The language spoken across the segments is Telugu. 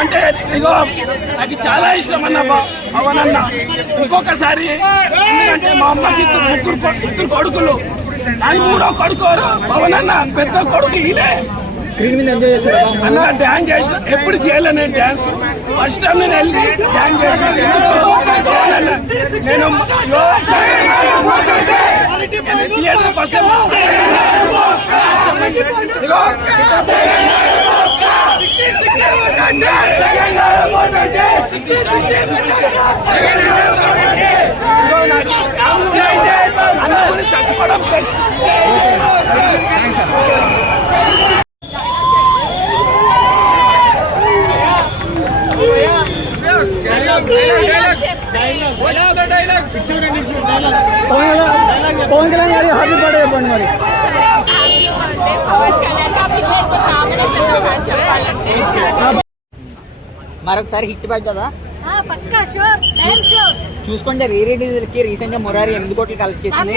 అంటే ఇగో నాకు చాలా ఇష్టం అన్న పవన్ అన్న. ఇంకొకసారి ఎందుకంటే మా అమ్మకి ఇద్దరు కొడుకులు, ఆయన మూడో కొడుకోరు పవన్ అన్న, పెద్ద కొడుకు ఈయనే. అన్న డ్యాన్స్ చేసిన ఎప్పుడు చేయలే నేను డ్యాన్స్, ఫస్ట్ టైం నేను వెళ్ళి డ్యాన్స్ చేసిన. నేను థియేటర్కి వస్తే చచ్చిపోవడం బెస్ట్. పవన్ కళ్యాణ్ గారి హ్యాపీ బర్త్డే చెప్పండి మరి. మరొకసారి హిట్ పడుతుందా? చూసుకోండి, రీరిలీజ్కి రీసెంట్ గా మురారి 8 కోట్లు కలెక్ట్ చేసింది.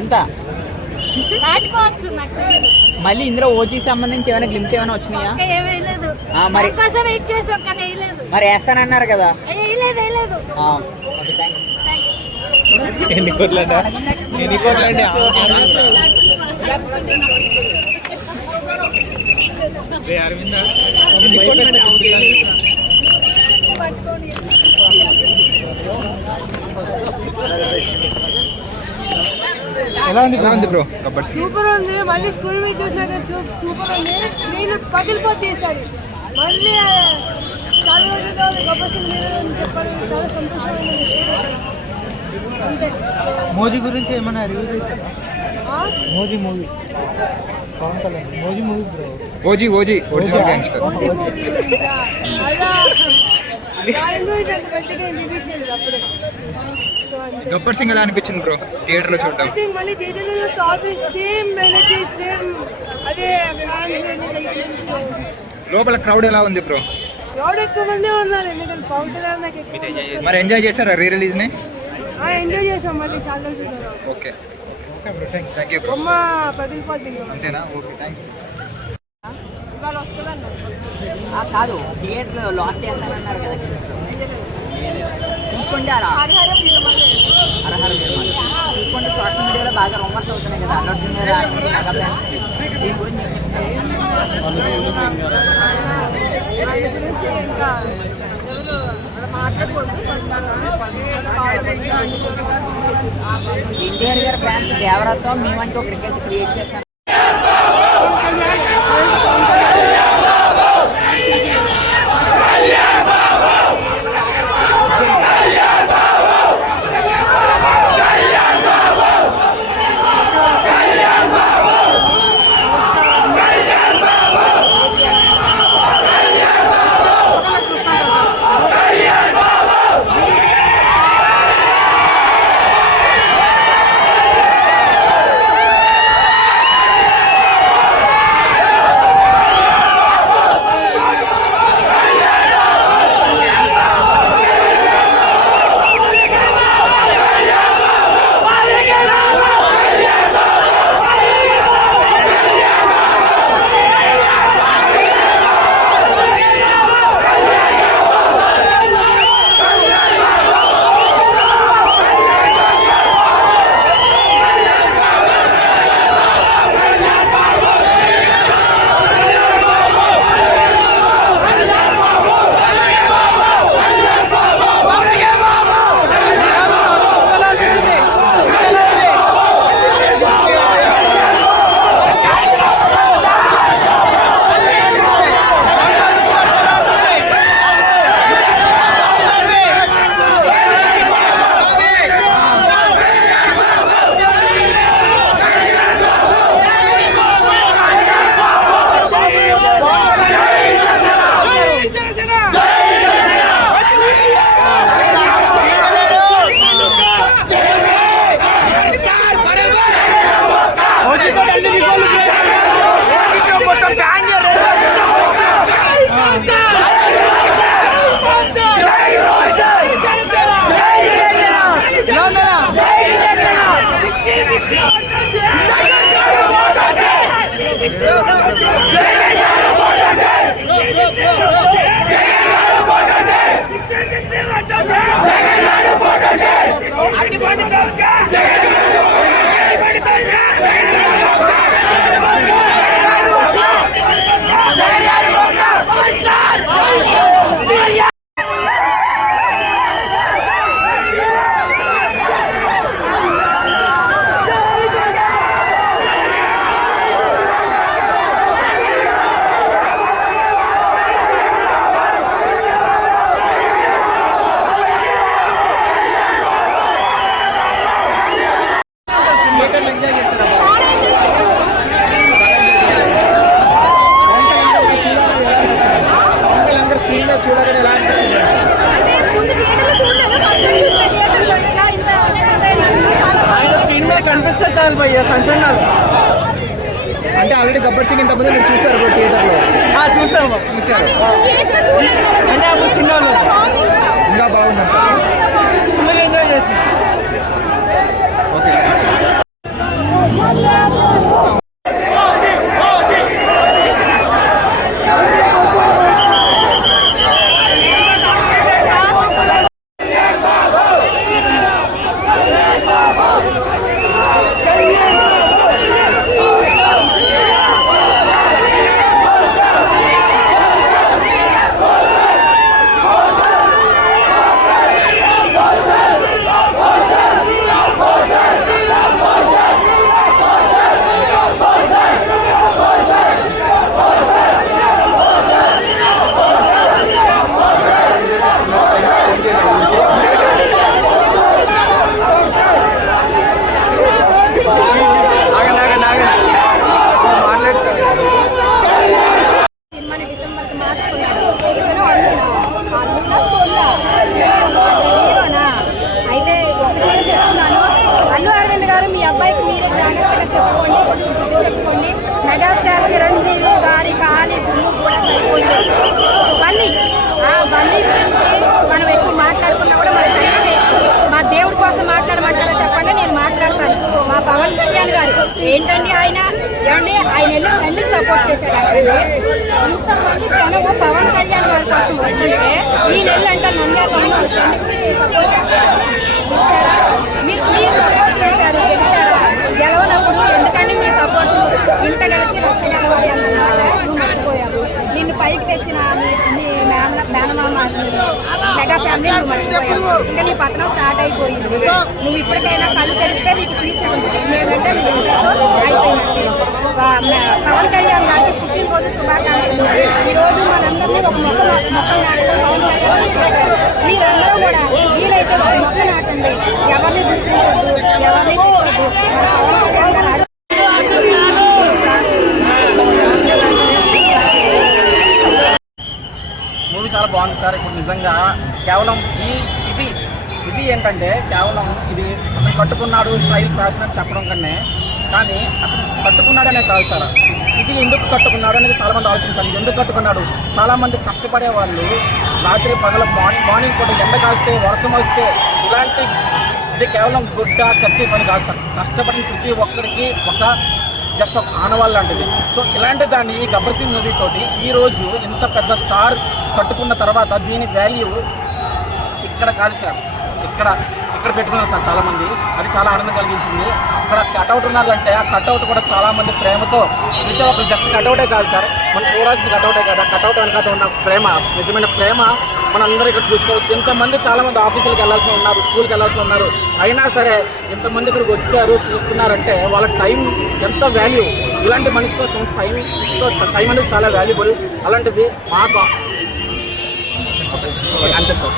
ఎంత? మళ్ళీ ఇందులో ఓజీ సంబంధించి ఏమైనా గ్లిమ్స్ ఏమైనా వచ్చినాయా? మరి వేస్తానన్నారు కదా. ఎన్ని కోట్లండి? అరవింద ఎలా ఉంది బ్రో? సూపర్ ఉంది. మళ్ళీ స్కూల్ మీద చూసినాక సూపర్ ఉంది. నేను పగిలిపోతేసారి మళ్ళీ చాలా రోజులు గబ్బర్ సింగ్ చెప్పాలి. చాలా సంతోషంగా. మోదీ గురించి ఏమన్నా రివ్యూ చేస్తారా? Modi movie, Pawan Kalyan Modi movie bro. OG original gangster. Gabbar Singh ఎలా అనిపించింది బ్రో థియేటర్ లో చూడటం? లోపల క్రౌడ్ ఎలా ఉంది బ్రో? మరి ఎంజాయ్ చేశారా రీ రిలీజ్ ని? ఎంజాయ్ చేసాం. మళ్ళీ చాలా ఓకే బ్రో, థ్యాంక్ యూ. బొమ్మ పగిలిపోతుంది అంతేనా? Okay, thanks. ఇవాళ వస్తుందన్నారు కాదు, థియేటర్ లాట్ చేస్తానన్నారు కదా. చూసుకోండి, హరహర చూసుకోండి. సోషల్ మీడియాలో బాగా రూమర్స్ అవుతున్నాయి కదా అల్లర్జున్ మీద. దీని గురించి ఇంకా ఎన్టీఆర్ గారి ఫ్యాన్స్ దేవరాతో మేమంటే ఒక క్రికెట్ క్రియేట్ చేస్తాం. చూడగానే ఎలా అనిపించింది? అంటే ముందు థియేటర్లో చూడలేదు, ఫస్ట్ టైం చూసిన థియేటర్లో ఇట్లా ఇంత చాలా ఆయన స్క్రీన్ మీద కనిపిస్తే చాలు భయ్య సంచలనాలు. అంటే ఆల్రెడీ గబ్బర్ సింగ్ ఇంతకుముందు మీరు చూసారు థియేటర్లో? చూసారు. థియేటర్లో చూడలేదు కదా. అంటే అప్పుడు చిన్నవాళ్ళు. బాగుంది ఇంకా బాగుందంట. ఫుల్ ఎంజాయ్ చేస్తున్నాం. Okay thanks. సినిమాని డిసెంబర్కి మార్చుకున్నాడు. ఇతను అల్లునా సోల్లా హీరోనా? అయితే ఒకటి చెప్తున్నాను, అల్లు అరవింద్ గారు మీ అబ్బాయికి మీరే జాగ్రత్తగా చెప్పుకోండి, కొంచెం బుద్ధి చెప్పుకోండి. మెగాస్టార్ చిరంజీవి గారి ఖాళీ గుమ్ము కూడా సరిపోండి. బన్నీ గురించి మనం ఎక్కువ మాట్లాడుకున్నా కూడా మన టైం వేస్ట్. మా దేవుడి కోసం మాట్లాడమంటారా చెప్పండి, నేను మాట్లాడతాను. మా పవన్ కళ్యాణ్ గారు ఏంటండి, ఆయన వెళ్ళి ఫ్రెండ్కి సపోర్ట్ చేశాడు. ఇంతమంది జనం పవన్ కళ్యాణ్ గారి కోసం వస్తుంటే ఈ నెల అంటే నంద్యాలలో ఫ్రెండ్కి సపోర్ట్ చేశారు. మీరు సపోర్ట్ చేశారు, గెలిచారా? గెలవనప్పుడు ఎందుకంటే మీ సపోర్ట్ ఇంత గెలిచి రక్షగలవాలి అన్నమాట నువ్వు మర్చిపోయావు. నిన్ను పైకి తెచ్చిన నీ మేనమామ మెగా ఫ్యామిలీ నువ్వు మర్చిపోయావు. ఇంకా నీ పట్టణం స్టార్ట్ అయిపోయింది. నువ్వు ఇప్పటికైనా కళ్ళు తెరిస్తే నీకు ఫ్యూచర్ ఉంటుంది, లేదంటే అయిపోయినట్టు. పవన్ కళ్యాణ్ గారికి పుట్టినరోజు శుభాకాంక్షలు. ఈరోజు మనందరినీ ఒక మొక్కలు నాటడం పవన్ కళ్యాణ్ చేశారు. మీరందరూ కూడా వీలైతే ఒక మొక్క నాటండి, ఎవరిని దూషించొద్దు, ఎవరిని తీసుకోవద్దు. మన పవన్ కళ్యాణ్ గారు మూవీ చాలా బాగుంది సార్. ఇప్పుడు నిజంగా కేవలం ఇది ఏంటంటే కేవలం ఇది అతను కట్టుకున్నాడు స్టైల్ ఫ్యాషన్ అని చెప్పడం కానీ అతను కట్టుకున్నాడనే కాదు సార్. ఇది ఎందుకు కట్టుకున్నాడు అనేది చాలామంది ఆలోచించాలి. ఇది ఎందుకు కట్టుకున్నాడు? చాలామంది కష్టపడే వాళ్ళు రాత్రి పగల మార్నింగ్ పూట ఎండ కాస్తే వర్షం వస్తే ఇలాంటి ఇది కేవలం గుడ్డ ఖర్చు పని కాదు సార్. కష్టపడిన ప్రతి ఒక్కరికి ఒక జస్ట్ ఒక ఆనవాళ్ళు లాంటిది. సో ఇలాంటి దాన్ని ఈ గబ్బర్ సింగ్ మూవీ తోటి ఈరోజు ఇంత పెద్ద స్టార్ కట్టుకున్న తర్వాత దీని వాల్యూ ఇక్కడ కాదు సార్, ఇక్కడ పెట్టుకున్నారు సార్ చాలామంది. అది చాలా ఆనందం కలిగించింది. ఇక్కడ కట్అవుట్ ఉన్నారంటే ఆ కట్అవుట్ కూడా చాలామంది ప్రేమతో ప్రతి ఒక్కరు జస్ట్ కట్అవుటే కాదు సార్, మనం చూడాల్సింది కట్అవుటే కదా. కట్అవుట్ వెనకాల ఉన్న ప్రేమ, నిజమైన ప్రేమ మనందరూ ఇక్కడ చూసుకోవచ్చు. ఇంతమంది చాలామంది ఆఫీసులకు వెళ్ళాల్సి ఉన్నారు, స్కూల్కి వెళ్ళాల్సి ఉన్నారు, అయినా సరే ఇంతమంది ఇక్కడికి వచ్చారు చూస్తున్నారంటే వాళ్ళ టైం ఎంత వాల్యూ. ఇలాంటి మనిషి కోసం టైం ఇచ్చుకోవచ్చు సార్. టైం అనేది చాలా వాల్యుబుల్. అలాంటిది మాకు అంతే సార్.